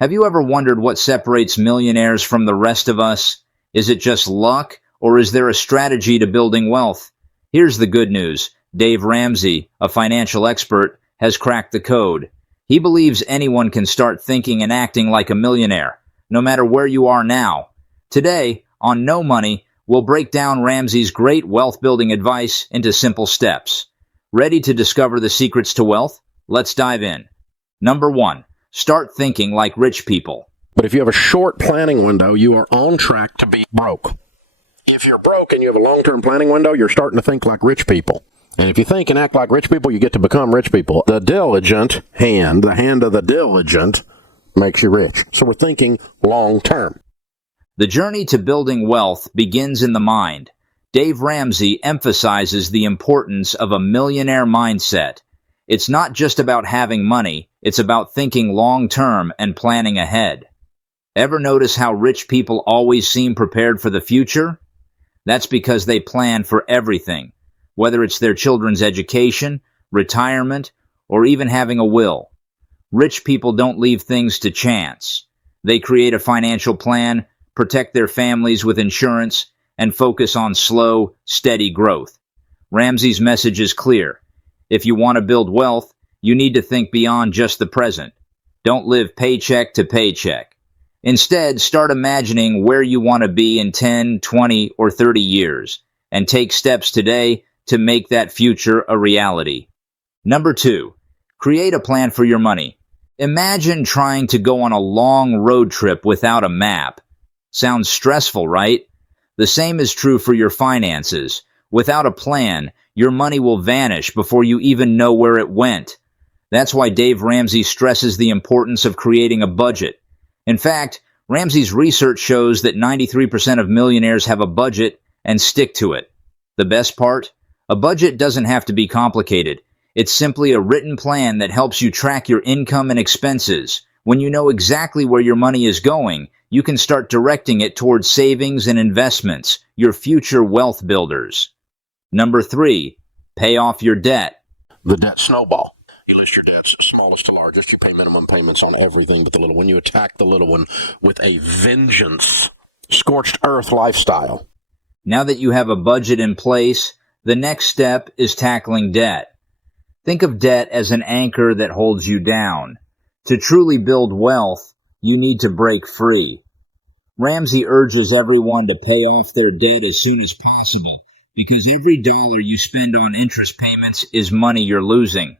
Have you ever wondered what separates millionaires from the rest of us? Is it just luck, or is there a strategy to building wealth? Here's the good news. Dave Ramsey, a financial expert, has cracked the code. He believes anyone can start thinking and acting like a millionaire, no matter where you are now. Today, on No Money, we'll break down Ramsey's great wealth-building advice into simple steps. Ready to discover the secrets to wealth? Let's dive in. Number 1. Start thinking like rich people. But if you have a short planning window, you are on track to be broke. If you're broke and you have a long-term planning window, you're starting to think like rich people. And if you think and act like rich people, you get to become rich people. The diligent hand, the hand of the diligent, makes you rich. So we're thinking long-term. The journey to building wealth begins in the mind. Dave Ramsey emphasizes the importance of a millionaire mindset. It's not just about having money, it's about thinking long-term and planning ahead. Ever notice how rich people always seem prepared for the future? That's because they plan for everything, whether it's their children's education, retirement, or even having a will. Rich people don't leave things to chance. They create a financial plan, protect their families with insurance, and focus on slow, steady growth. Ramsey's message is clear. If you want to build wealth, you need to think beyond just the present. Don't live paycheck to paycheck. Instead, start imagining where you want to be in 10, 20, or 30 years, and take steps today to make that future a reality. Number 2, create a plan for your money. Imagine trying to go on a long road trip without a map. Sounds stressful, right? The same is true for your finances. Without a plan, your money will vanish before you even know where it went. That's why Dave Ramsey stresses the importance of creating a budget. In fact, Ramsey's research shows that 93% of millionaires have a budget and stick to it. The best part? A budget doesn't have to be complicated. It's simply a written plan that helps you track your income and expenses. When you know exactly where your money is going, you can start directing it towards savings and investments, your future wealth builders. Number 3, pay off your debt. The debt snowball. You list your debts, smallest to largest. You pay minimum payments on everything but the little one. You attack the little one with a vengeance. Scorched earth lifestyle. Now that you have a budget in place, the next step is tackling debt. Think of debt as an anchor that holds you down. To truly build wealth, you need to break free. Ramsey urges everyone to pay off their debt as soon as possible, because every dollar you spend on interest payments is money you're losing.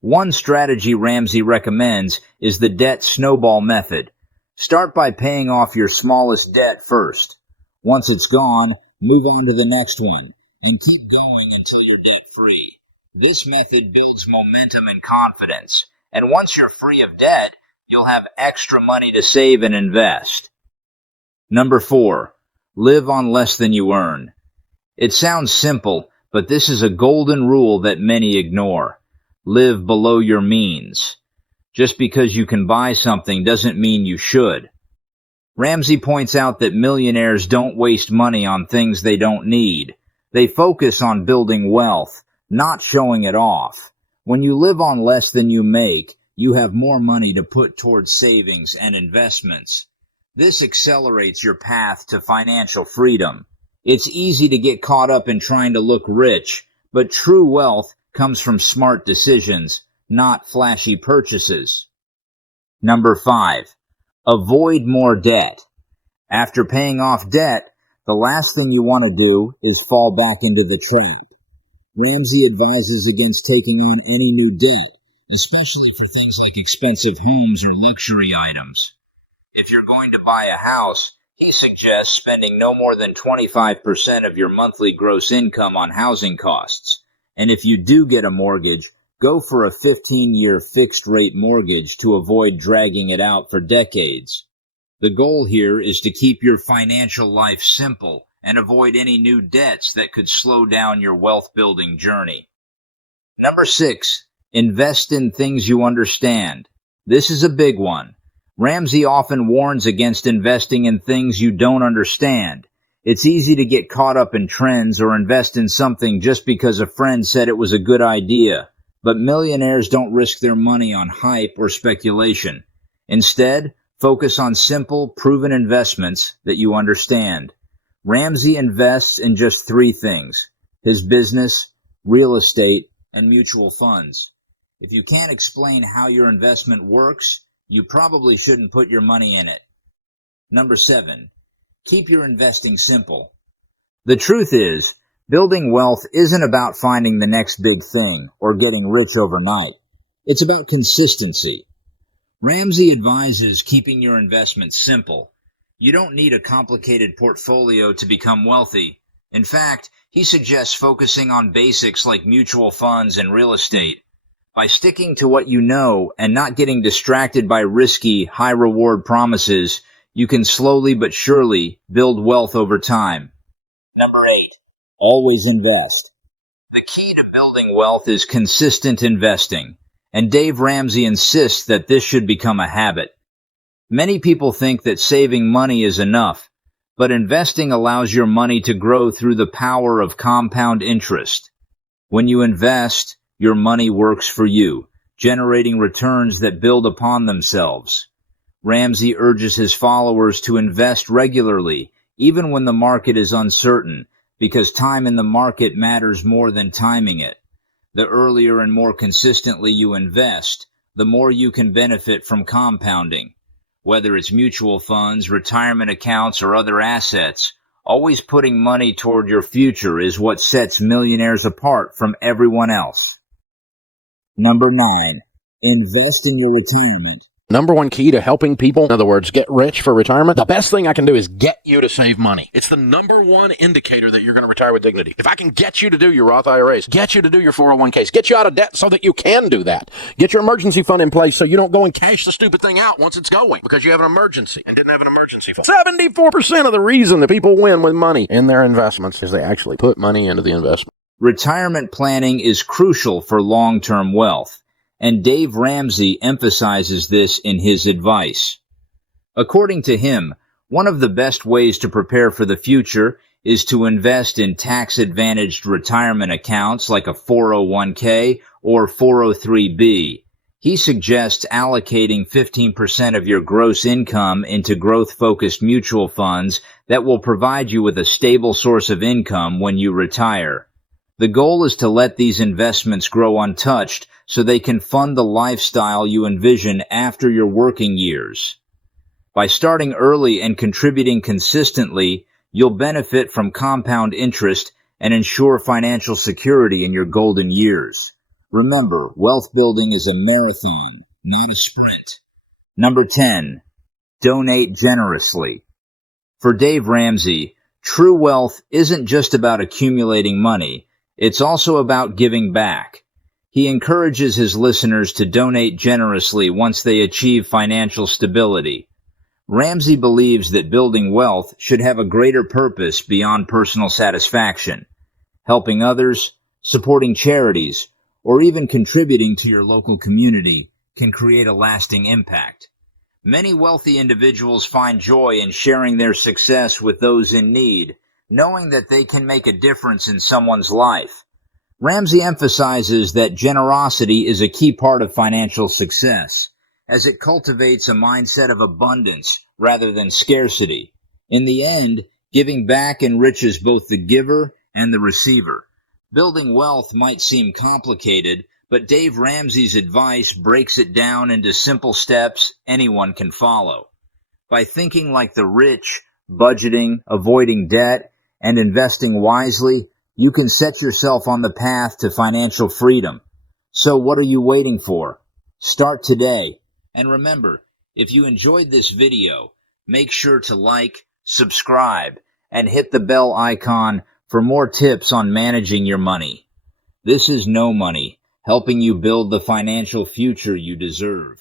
One strategy Ramsey recommends is the debt snowball method. Start by paying off your smallest debt first. Once it's gone, move on to the next one, and keep going until you're debt-free. This method builds momentum and confidence, and once you're free of debt, you'll have extra money to save and invest. Number 4, live on less than you earn. It sounds simple, but this is a golden rule that many ignore. Live below your means. Just because you can buy something doesn't mean you should. Ramsey points out that millionaires don't waste money on things they don't need. They focus on building wealth, not showing it off. When you live on less than you make, you have more money to put towards savings and investments. This accelerates your path to financial freedom. It's easy to get caught up in trying to look rich, but true wealth comes from smart decisions, not flashy purchases. Number 5, avoid more debt. After paying off debt, the last thing you want to do is fall back into the trap. Ramsey advises against taking on any new debt, especially for things like expensive homes or luxury items. If you're going to buy a house, he suggests spending no more than 25% of your monthly gross income on housing costs. And if you do get a mortgage, go for a 15-year fixed-rate mortgage to avoid dragging it out for decades. The goal here is to keep your financial life simple and avoid any new debts that could slow down your wealth-building journey. Number 6, invest in things you understand. This is a big one. Ramsey often warns against investing in things you don't understand. It's easy to get caught up in trends or invest in something just because a friend said it was a good idea. But millionaires don't risk their money on hype or speculation. Instead, Focus on simple, proven investments that you understand. Ramsey invests in just 3 things: his business, real estate, and mutual funds. If you can't explain how your investment works, you probably shouldn't put your money in it. Number 7, keep your investing simple. The truth is, building wealth isn't about finding the next big thing or getting rich overnight. It's about consistency. Ramsey advises keeping your investments simple. You don't need a complicated portfolio to become wealthy. In fact, he suggests focusing on basics like mutual funds and real estate. By sticking to what you know and not getting distracted by risky, high-reward promises, you can slowly but surely build wealth over time. Number 8, always invest. The key to building wealth is consistent investing, and Dave Ramsey insists that this should become a habit. Many people think that saving money is enough, but investing allows your money to grow through the power of compound interest. When you invest, your money works for you, generating returns that build upon themselves. Ramsey urges his followers to invest regularly, even when the market is uncertain, because time in the market matters more than timing it. The earlier and more consistently you invest, the more you can benefit from compounding. Whether it's mutual funds, retirement accounts, or other assets, always putting money toward your future is what sets millionaires apart from everyone else. Number 9, invest in your retirement. Number 1 key to helping people, in other words, get rich for retirement, the best thing I can do is get you to save money. It's the number 1 indicator that you're going to retire with dignity. If I can get you to do your Roth IRAs, get you to do your 401ks, get you out of debt so that you can do that. Get your emergency fund in place so you don't go and cash the stupid thing out once it's going because you have an emergency and didn't have an emergency fund. 74% of the reason that people win with money in their investments is they actually put money into the investment. Retirement planning is crucial for long-term wealth, and Dave Ramsey emphasizes this in his advice. According to him, one of the best ways to prepare for the future is to invest in tax-advantaged retirement accounts like a 401k or 403b. He suggests allocating 15% of your gross income into growth-focused mutual funds that will provide you with a stable source of income when you retire. The goal is to let these investments grow untouched so they can fund the lifestyle you envision after your working years. By starting early and contributing consistently, you'll benefit from compound interest and ensure financial security in your golden years. Remember, wealth building is a marathon, not a sprint. Number 10, donate generously. For Dave Ramsey, true wealth isn't just about accumulating money, it's also about giving back. He encourages his listeners to donate generously once they achieve financial stability. Ramsey believes that building wealth should have a greater purpose beyond personal satisfaction. Helping others, supporting charities, or even contributing to your local community can create a lasting impact. Many wealthy individuals find joy in sharing their success with those in need, knowing that they can make a difference in someone's life. Ramsey emphasizes that generosity is a key part of financial success, as it cultivates a mindset of abundance rather than scarcity. In the end, giving back enriches both the giver and the receiver. Building wealth might seem complicated, but Dave Ramsey's advice breaks it down into simple steps anyone can follow. By thinking like the rich, budgeting, avoiding debt, and investing wisely, you can set yourself on the path to financial freedom. So what are you waiting for? Start today. And remember, if you enjoyed this video, make sure to like, subscribe, and hit the bell icon for more tips on managing your money. This is No Money, helping you build the financial future you deserve.